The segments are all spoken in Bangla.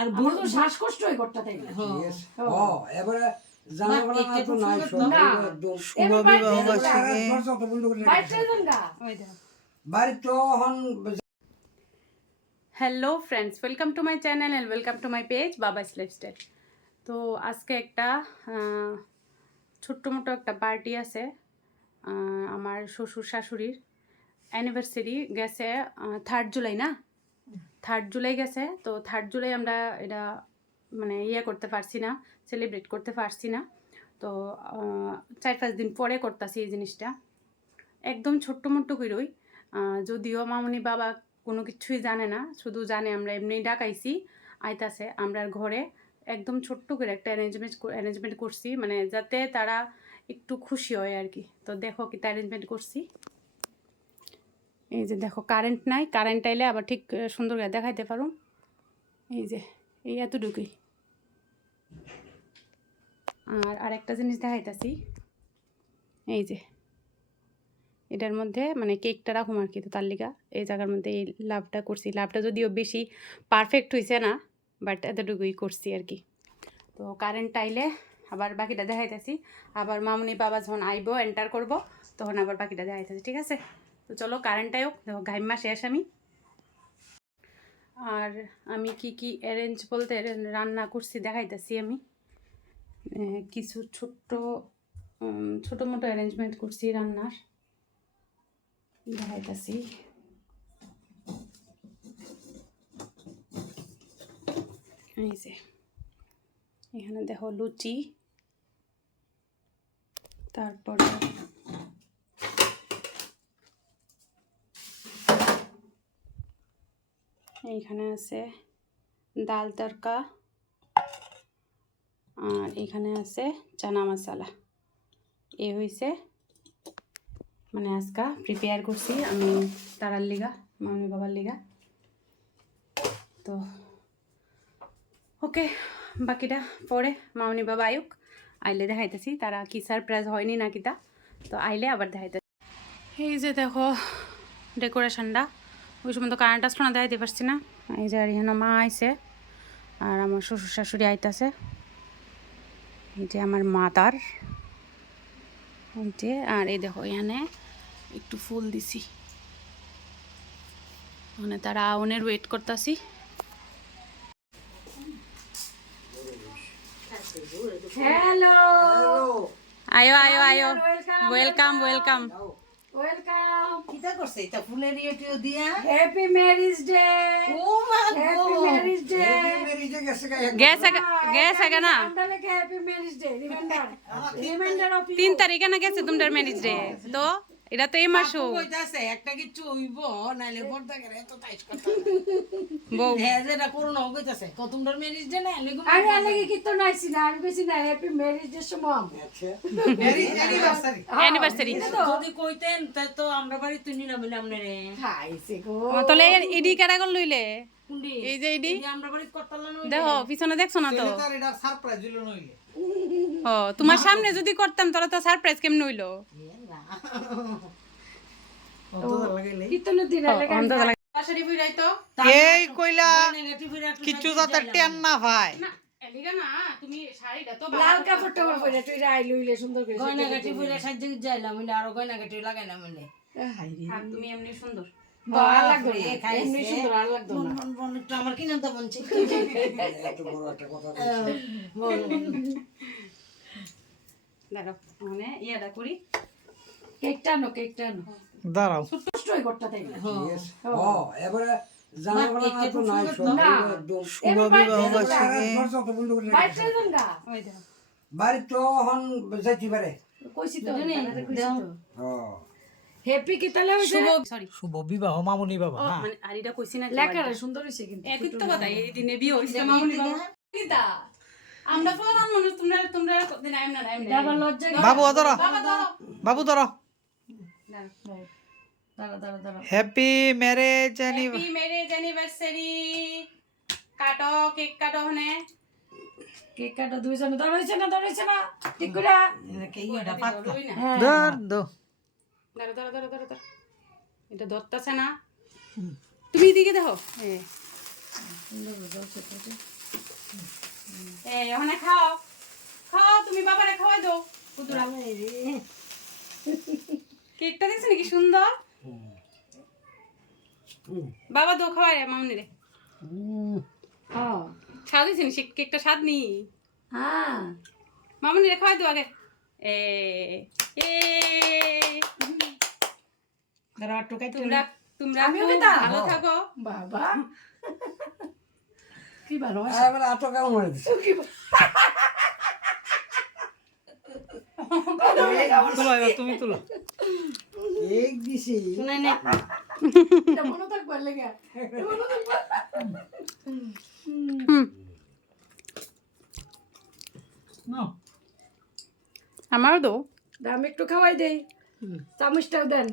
আর বড় শ্বাসকষ্ট হয় করতে তাই না এবারে জানাবলা না তো নাই সব একদম শুভ বিবাহবার্ষিকী বাড়ি তো হন। Hello friends, welcome to my channel and welcome to my page Baba's lifestyle. তো আজকে একটা ছোট্ট মোটো একটা পার্টি আছে। আমার শ্বশুর শাশুড়ির অ্যানিভার্সারি গেছে 3rd জুলাই না, 3rd জুলাই গেছে। তো 3rd জুলাই আমরা এটা মানে করতে পারছি না, সেলিব্রেট করতে পারছি না। তো 4-5 দিন পরে করতেছি এই জিনিসটা, একদম ছোট্ট মোট্ট করেই। যদিও মামুনি বাবা কোনো কিছুই জানে না, শুধু জানে আমরা এমনি ডাকাইছি আইতাছে। আমরা ঘরে একদম ছোট্ট করে একটা অ্যারেঞ্জমেন্ট করছি, মানে যাতে তারা একটু খুশি হয় আর কি। তো দেখো কি অ্যারেঞ্জমেন্ট করছি। এই যে দেখো, কারেন্ট নাই, কারেন্ট আইলে আবার ঠিক সুন্দর করে দেখাইতে পারো। এই যে এই এতটুকুই। আর একটা জিনিস দেখাইতেছি, এই যে এটার মধ্যে মানে কেকটা রাখুম আর কি। তো তার লিগা এই জায়গার মধ্যে এই লাভটা করছি। লাভটা যদিও বেশি পারফেক্ট হয়েছে না, বাট এতটুকুই করছি আর কি। তো কারেন্ট আইলে আবার বাকিটা দেখাইতেছি। আবার মামুনি বাবা যখন আইব এন্টার করব তখন আবার বাকিটা দেখাইতেছি, ঠিক আছে? তো চলো কারেন্টটাই হোক। দেখো ঘাইমা শেষ আমি। আর আমি কি অ্যারেঞ্জ বলতে রান্না করছি দেখাইতেছি আমি। কিছু ছোটো মোটো অ্যারেঞ্জমেন্ট করছি রান্নার, দেখাইতেছি। এই যে এখানে দেখো লুচি, তারপরে এইখানে আছে ডাল তড়কা, আর এখানে আছে চানা মশলা। এ হয়েছে মানে আজকে প্রিপেয়ার করছি আমি তারার লিগা, মামনি বাবার লিগা। তো ওকে, বাকিটা পরে মামনি বাবা আয়ুক, আইলে দেখাইতেছি তারা কি সারপ্রাইজ হয়নি না কিতা। তো আইলে আবার দেখাইতেছি। এই যে দেখো ডেকোরেশনটা, ওই সময় তো কারেন্ট আসলো না, দেখাইতে পারছি না। এই যে আর এখানে মা আইছে আর আমার শ্বশুর শাশুড়ি আইতাছে। এই যে আমার মাতার, এই যে আর এই দেখো এখানে একটু ফুল দিছি, মানে তারা আউনের ওয়েট করতেছি। হ্যালো আয়ো আয়ো আয়ো, ওয়েলকাম ওয়েলকাম। ওয়েলকাম। কিটা করছে এটা ফুলের ইয়েটিও দিয়া হ্যাপি ম্যারেজ ডে। ও মা হ্যাপি ম্যারেজ ডে। গেছে না happy marriage day reminder of 3 তারিখে না গেছে তোমাদের ম্যারেজ ডে। তো এটা তো এই মাসও কইতাছে একটা কিছু হইব নাইলে পর্দা করে এত তাইস কথা বউ হ্যাঁ যেটা করোনা কইতাছে কত তোমরা ম্যারেজ ডে না লাগি আরে আগে কি তো নাইছি না আমি কইছি না হ্যাপি ম্যারেজ ডে সময় ম্যারেজ অ্যানিভার্সারি অ্যানিভার্সারি। যদি কইতেন তাই তো আমরা বাড়ি তুই নিলাম আমনে খাইছে গো। তাহলে এডি কারা কর লইলে, কুন্ডি এই যে এডি আমরা বাড়ি করতালাম দেখো পিছনে দেখছো না তো। তার এটা সারপ্রাইজ দিল নইলে ও তোমার সামনে যদি করতাম তাহলে তো সারপ্রাইজ কেমন হইলো। কীর্তনের দিন শাড়ি বুইরাই তো এই কইলা কিছু যাতে টেন না ভাই না এলিগা না, তুমি শাড়িটা তো লাল কাপড়টা আমার পরে তুই রাই লইলে সুন্দর করে গয়না গাটি ফুলে সাজ্জ যাইলাম মিলে আর গয়না গাটি লাগাইলাম মিলে হাই রে আর তুমি এমনি সুন্দর। ভালো লাগবে না এমনি সুন্দর আর লাগবে না বন একটু আমার কিনে তো বলছি এত বড় একটা কথা দেখো মানে ইয়াটা করি। কেকটা আনো দাঁড়াও কষ্ট হয় করতে তাই না এবারে জানাবলা না তো নাই সব একদম শুভ বিবাহবার্ষিকী বাইরে যান গা ওই দেখো বাড়ি তো হন যাইতে পারে। কইছি তো তাহলে কইছি তো হ্যাঁ হ্যাপি কি তাহলে হইছে সরি শুভ বিবাহ মামুনি বাবা না মানে আর এটা কইছি না লেখাটা সুন্দর হইছে কিন্তু একই তো কথা। এই দিনে বিয়ে হইছে মামুনি বাবা কিতা আমরা ফলান মানুষ, তোমরা তোমরা দিন আইম না আবার লজ্জা বাবু ধরো বাবা ধরো বাবু ধরো দাঁড়া happy marriage happy marriage anniversary. কাটো কেক কাটো হনে কেক কাটা দুইজনে ধরেছে না ঠিক করে লই না। ধর দো ধরো ধরো ধরো ধরো ধরো, এটা ধরতেছে না, তুমি এদিকে দেখো। এই ওখানে খাও খাও, তুমি বাবারে খাওয়াই দাও পুতুরা। কেকটা দেখছো নাকি সুন্দর? বাবা তো খাওয়াই মামনি রে। হ্যাঁ স্বাদ হয়েছে নি? সে কেকটা স্বাদ নি? হ্যাঁ মামনি রে খাওয়াই দাও আগে। এ এ দাঁড়া টোকাই তোমরা তোমরা আমিও খুব খেতাম। ভালো থাকো। বাবা কি ভালোবাসা এবার আটো কেমন মনে দিচ্ছে তুলো এবার তুমি তুলো। কেক দিছি এটা মনে থাকবার লেগে মনে থাকবার আমারও তো আমি একটু খাওয়াই দেই চামচটাও দেন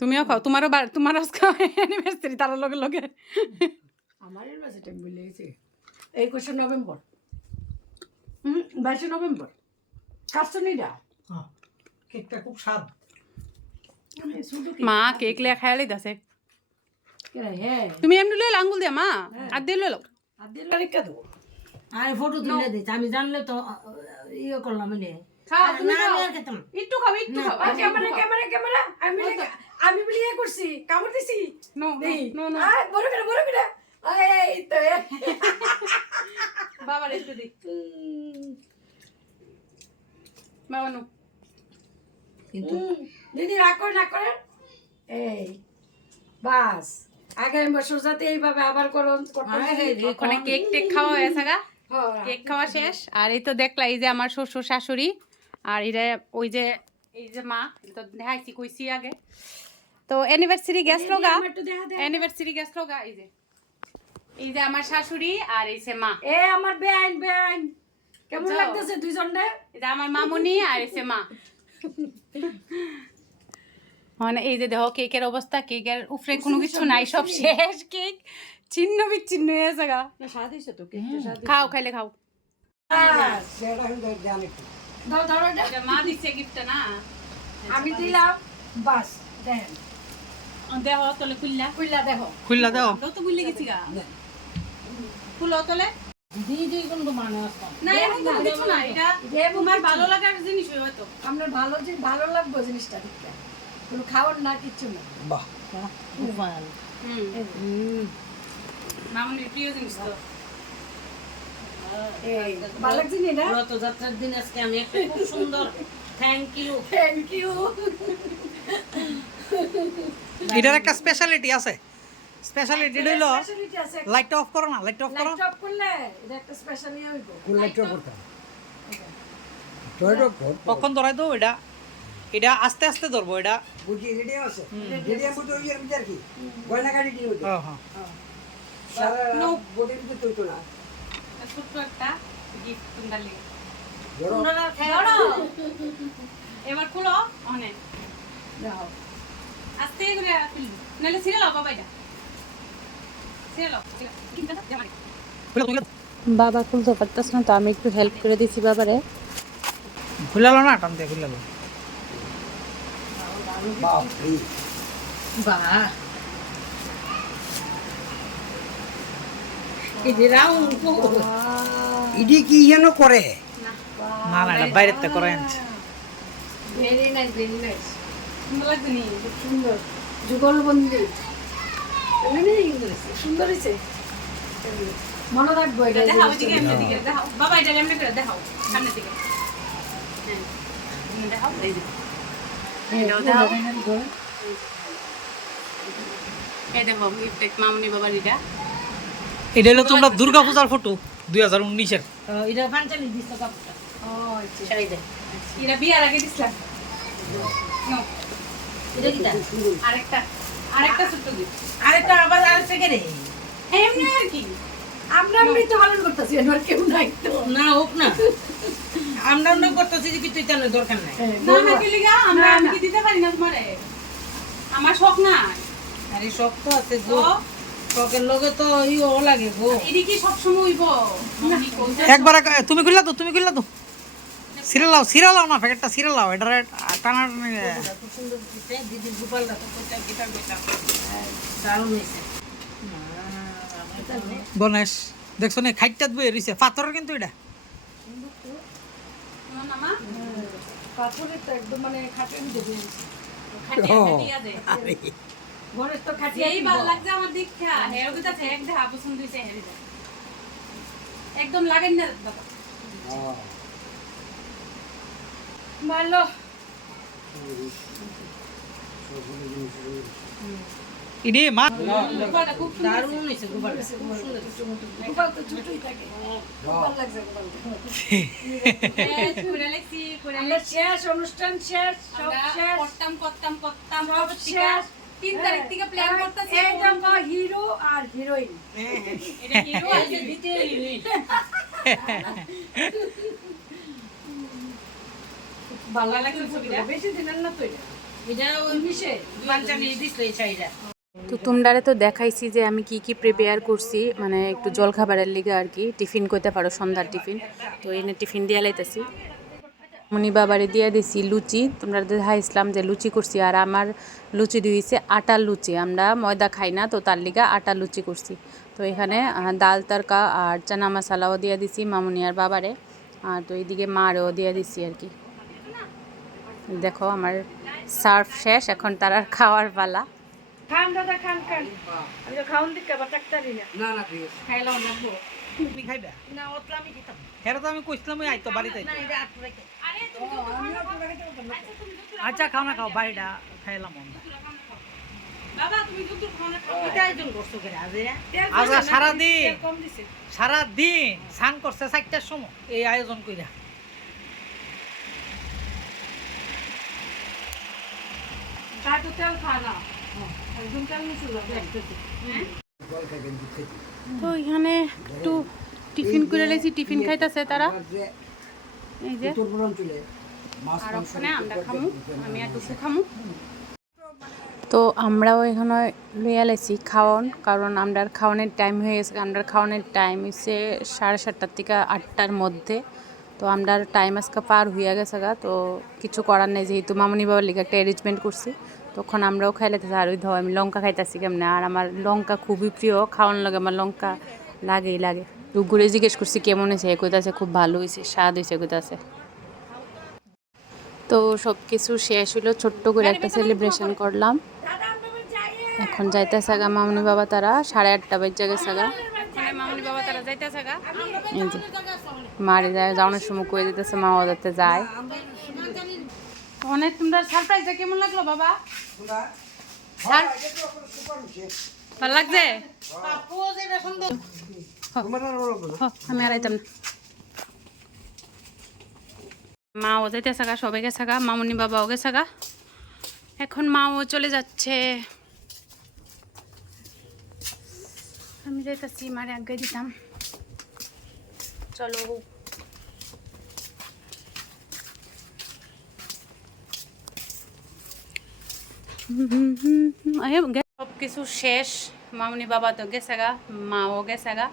তুমিও খাও, তোমারও তোমার আজকে অ্যানিভার্সারি তার লগে লগে। আমার ইউনিভার্সিটি বলে গেছে 21 নভেম্বর 22 নভেম্বর কাস্টনিডা কেকটা খুব স্বাদ। শুধু মা কেক লিয়া খায়ালি দাসে। হ্যাঁ তুমি এমনি লয়ে আঙ্গুল দিয়া মা আর দিয়ে লয়ে আর দিন তারিখটা দেবো আর ফটো তুলে দিতে আমি জানলে তো ইয়ে করলাম নে খাও তুমি না খাও। আমি আর খেতাম না। একটু খাও একটু খাও। ক্যামেরা ক্যামেরা ক্যামেরা আমি বলি ইয়ে করছি কামড় দিছি নো নেই নো নো বড় করে এই তো বাবা একটু দি বাবা নো। কিন্তু দিদি রাগ করে এই বাস আগামী বছর যাতে এইভাবে আবার করতে ওখানে কেক টেক খাওয়া হয়েছে গা, কেক খাওয়া শেষ। আর এই তো দেখলা এই যে আমার শ্বশুর শাশুড়ি আর এরা ওই যে এই যে মা তো দেখাইছি কইছি আগে। তো অ্যানিভার্সারি গেছিল গা, একটু দেখা দে অ্যানিভার্সারি গেছিল গা। এই যে আমার শাশুড়ি আর এই যে মা, এ আমার বেআইন কেমন যাও। লাগতেছে দুইজনে এই যে আমার মামুনি আর এই যে মা। মানে এই যে দেখো কেকের অবস্থা, কেকের উপরে কোনো কিছু নাই, সব শেষ। কেক ছিন্ন বিচ্ছিন্ন হয়ে গেছে গা। স্বাদ হইছে তো কেকটা স্বাদ খাও খাইলে খাও। সেটা কিন্তু জানি একটু দাও দাও এটা। এটা মা দিচ্ছে গিফটটা না, আমি দিলাম বাস দেন দেহ তলে খুললা কইলা দেখো খুললা দাও। দাও তো ভুলে গেছি গা। খুলো তলে দিদি কিন্তু মানে আসতাম না এমন কোনো কিছু না, এটা তোমার ভালো লাগার জিনিস হয়তো। আমরা ভালো লাগবে জিনিসটা দেখতে কোনো খাওয়ার না কিচ্ছু না বাহ মামুনির প্রিয় জিনিস তো। এই ভালো লাগছে না রথযাত্রার দিন আজকে আমি একটা খুব সুন্দর থ্যাংক ইউ থ্যাংক ইউ এটার একটা স্পেশালিটি আছে। স্পেশালিটি হইল স্পেশালিটি আছে লাইট অফ করো না, লাইট অফ করো। লাইট অফ করলে এটা একটা স্পেশাল ইয়ে হইব কুলাইটটা করতাম টয়টো কর কখন ধরাই দাও এটা, এটা আস্তে আস্তে ধরবো এটা। বুঝি রেডি আছে রেডি আমি তো ইয়ের ভিতর কি গয়না কাটি দিও হ্যাঁ সারা বডির ভিতর তুইতো না ছোট্ট একটা গিফট তোমরা লিগে। বড় এবার খুলো অনেক দাও আস্তে করে খুলবি, নাহলে ছিঁড়ে লাও বাবা, এটা ছিঁড়ে লাও। বাবা খুলতে পারতেছ না তো আমি একটু হেল্প করে দিছি বাবারে। খুলালো না, টান দিয়ে খুলালো। বাপ রে বাহ এই রাউন্ড ইডি কি যেন করে না না, এটা বাইরের থেকে করে আনছে। ভেরি নাইস সুন্দর লাগছে নি? সুন্দর যুগলবন্দি সুন্দর হয়েছে মনে রাখবো এটা দেখাও ওইদিকে, এমনি দিকে দেখাও বাবা, এটা এমনি করে দেখাও সামনের দিকে। হ্যাঁ দেখাও, এই যে এটাও দাও। এই দেখো গিফট মামুনি বাবার এটা। এটা হলো তোমরা দুর্গা পূজার ফটো 2019-এর। এটা পাঞ্চালি দিছ কাপটা ও আচ্ছা শাড়ি দে এটা বিয়ার আগে দিছিলাম। নাও, এটা কি দাও আরেকটা ছোট্ট গিফট। আরেকটা আবার আরেকটা কে রে এমনি আর কি, আমরা মৃত্যু পালন করতেছি আমার কেউ নাই তো না হোক না আমরা অন্য করতেছি যে কিছু জানার দরকার নাই না না কি লিগা আমি কি দিতে পারি না তোমারে? আমার শখ নাই। আরে শখ তো আছে তো গো শখের লগে তো ইও লাগে গো এডি কি সব সময় হইব? মামনি কইছে একবার তুমি খুললা তো, তুমি খুললা তো। সিরা লাও না, প্যাকেটটা সিরা লাও। এটা টানা খুব সুন্দর দিতে দিদির গোপালটা তো কোথায় কিতাব বেটা দারুণ হয়েছে গণেশ দেখছো না খাইটাত বই রইছে পাথরের কিন্তু এটা পাথরের তো একদম মানে খাটের মধ্যে দিয়ে দিছে। ও, আরে ঘরের তো খাটিয়ে এই ভালো লাগছে আমার দীক্ষা হেয়ার কইতাছে এক দেখা পছন্দ হইছে হেরি একদম লাগেন না বাবা হ্যাঁ ভালো ইনি মা গোপালটা খুব সুন্দর দারুণ হয়েছে গোপালটা গোপাল তো ছোটই থাকে গোপাল লাগছে গোপালটা করে লেখছি করে আমরা শেষ অনুষ্ঠান শেষ সব আমরা শেষ করতাম সব শেষ 3 তারিখ থেকে প্ল্যান করতেছি একদম হিরো আর হিরোইন এটা হিরো আছে দিতে ভালো লাগছে ছবিটা বেশি দিনের না তো এটা এটা ওই বিশে বাচ্চা নিয়ে দিছিল এই শাড়িটা তো তোমরারে তো দেখাইছি যে আমি কি কি প্রিপেয়ার করছি মানে একটু জল খাবারের লিগে আর কি টিফিন করতে পারো সন্ধ্যার টিফিন তো এনে টিফিন দিয়ে লাইতেছি মনি বাবারে দিয়ে দিছি লুচি তোমরা দেখাইছিলাম যে লুচি করছি আর আমার লুচি দিয়েছে আটার লুচি আমরা ময়দা খাই না তো তার লিগা আটার লুচি করছি তো এখানে ডাল তরকা আর চানা মশলাও দিয়ে দিছি মামুনি আর বাবারে আর তো এইদিকে মারেও দিয়ে দিছি আর কি দেখো আমার সার্ভ শেষ এখন তার আর খাওয়ার পালা খান দাদা খান খান আমি তো খাওন দিকে বা টাকতারি না না না ঠিক আছে খাইলাম না তুমি খাইবা না ওটা আমি খেতাম হেরা তো আমি কইছিলাম ওই আইতো বাড়িতে না এটা আট রেখে আচ্ছা খাও না খাও বাড়িটা খাইলাম আমরা এটা আয়োজন করছো করে আজ এরা আজ সারাদিন কম দিছে সারাদিন স্নান করছে 4টার সময় এই আয়োজন কইরা কার তো তেল খা না একদম তেল মিশে যাবে জল খাইবেন দুধ খাইতে তো এখানে একটু টিফিন করে লেছি টিফিন খাইতেছে তারা আমার যে এই যে উত্তর পূর্বাঞ্চলে মাছ আর মাংস ওখানে আমরা খামু আমি আর টুকু খামু তো আমরাও এখানে লইয়া লাইছি খাওয়ান কারণ আমরার খাওয়ানোর টাইম হয়ে গেছে আমরার খাওয়ানোর টাইম হচ্ছে 7:30 থেকে 8টার মধ্যে তো আমরার টাইম আজকে পার হইয়া গেছে গা তো কিছু করার নেই যেহেতু মামনি বাবার লিগে একটা অ্যারেঞ্জমেন্ট করছি তখন আমরাও খাইলাইতেছি আর ওই ধর আমি লঙ্কা খাইতেছি কেমনে আর আমার লঙ্কা খুবই প্রিয় খাওয়ানোর লাগে আমার লঙ্কা লাগেই লাগে তো ঘুরে জিজ্ঞেস করছি কেমন হয়েছে কইতাছে খুব ভালো হয়েছে স্বাদ হয়েছে কইতাছে তো সব কিছু শেষ হলো ছোট্ট করে একটা সেলিব্রেশন করলাম এখন যাইতেছে গা মামনি বাবা তারা 8:30 বাজে গেছে গা মামনি বাবা তারা যাইতেছে গা এই যে মারি যায় যাওয়ানোর সময় কয়ে দিতেছে মা ওদেরতে যায় অনেক সুন্দর সারপ্রাইজটা কেমন লাগলো বাবা ভালো লাগছে আমি আর আইতাম না মাও যাইতেছে গা সবাই গেছে গা মামনি বাবাও গেছে গা এখন মাও চলে যাচ্ছে আমি যাইতেছি মারে আগে দিতাম চলো সব কিছু শেষ মামনি বাবা তো গেছে গা মাও গেছে গা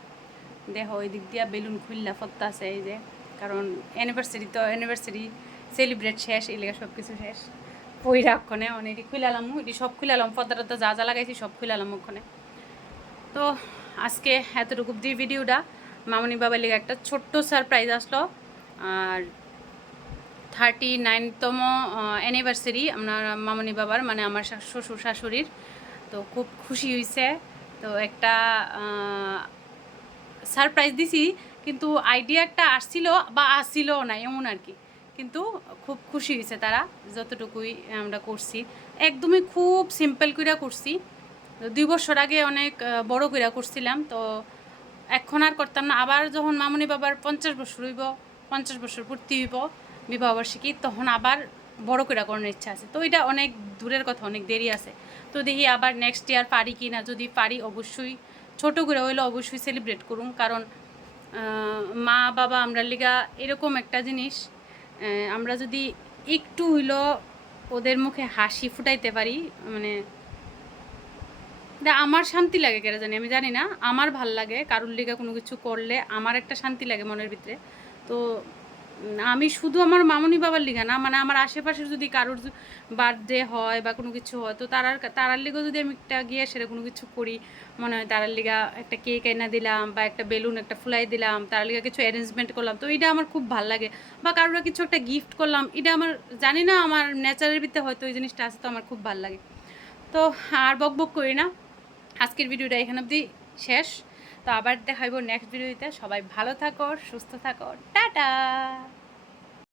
দেখো ওই দিক দিয়া বেলুন খুললা ফত্তা আছে এই যে কারণ অ্যানিভার্সারি সেলিব্রেট শেষ এই লেগে সব কিছু শেষ পইরাক্ষণে অনেকটি খুলালাম এটি সব খুলালাম পর্দাটা যা যা লাগাইছি সব খুলালাম ওখানে তো আজকে এতটুকু দিয়ে ভিডিওটা মামনি বাবার লেগে একটা ছোট্ট সারপ্রাইজ আসলো আর 39তম অ্যানিভার্সারি আমার মামনি বাবার মানে আমার শ্বশুর শাশুড়ির তো খুব খুশি হয়েছে তো একটা সারপ্রাইজ দিছি কিন্তু আইডিয়া একটা আসছিল না এমন আর কি কিন্তু খুব খুশি হয়েছে তারা যতটুকুই আমরা করছি একদমই খুব সিম্পল কইরা করছি 2 বছর আগে অনেক বড় কইরা করছিলাম তো এখন আর করতাম না আবার যখন মামনি বাবার 50 বছর হইব 50 বছর পূর্তি হইব বিবাহবার্ষিকী তখন আবার বড় করে করার ইচ্ছা আছে তো এটা অনেক দূরের কথা অনেক দেরি আছে তো দেখি আবার নেক্সট ইয়ার পারি কি না যদি পারি অবশ্যই ছোটো করে হইলে অবশ্যই সেলিব্রেট করুন কারণ মা বাবা আমরা লিগা এরকম একটা জিনিস আমরা যদি একটু হইলো ওদের মুখে হাসি ফুটাইতে পারি মানে আমার শান্তি লাগে কেন জানি আমি জানি না আমার ভাল লাগে কারোর লিগা কোনো কিছু করলে আমার একটা শান্তি লাগে মনের ভিতরে তো আমি শুধু আমার মামুনি বাবার লিগা না, মানে আমার আশেপাশে যদি কারোর বার্থডে হয় বা কোনো কিছু হয়, তো তারার লিগেও যদি আমি একটা গিয়ে সেটা কোনো কিছু করি, মনে হয় তারার লিগা একটা কেক এনে দিলাম বা একটা বেলুন একটা ফুলাই দিলাম, তারার লিগা কিছু অ্যারেঞ্জমেন্ট করলাম, তো এটা আমার খুব ভালো লাগে। বা কারোর কিছু একটা গিফট করলাম, এটা আমার জানি না আমার ন্যাচারের ভিতরে হয়তো ওই জিনিসটা আছে, তো আমার খুব ভালো লাগে। তো আর বক করি না, আজকের ভিডিওটা এখানে অবধি শেষ। তো আবার দেখাইব নেক্সট ভিডিওতে। সবাই ভালো থাকো, সুস্থ থাকো, টাটা।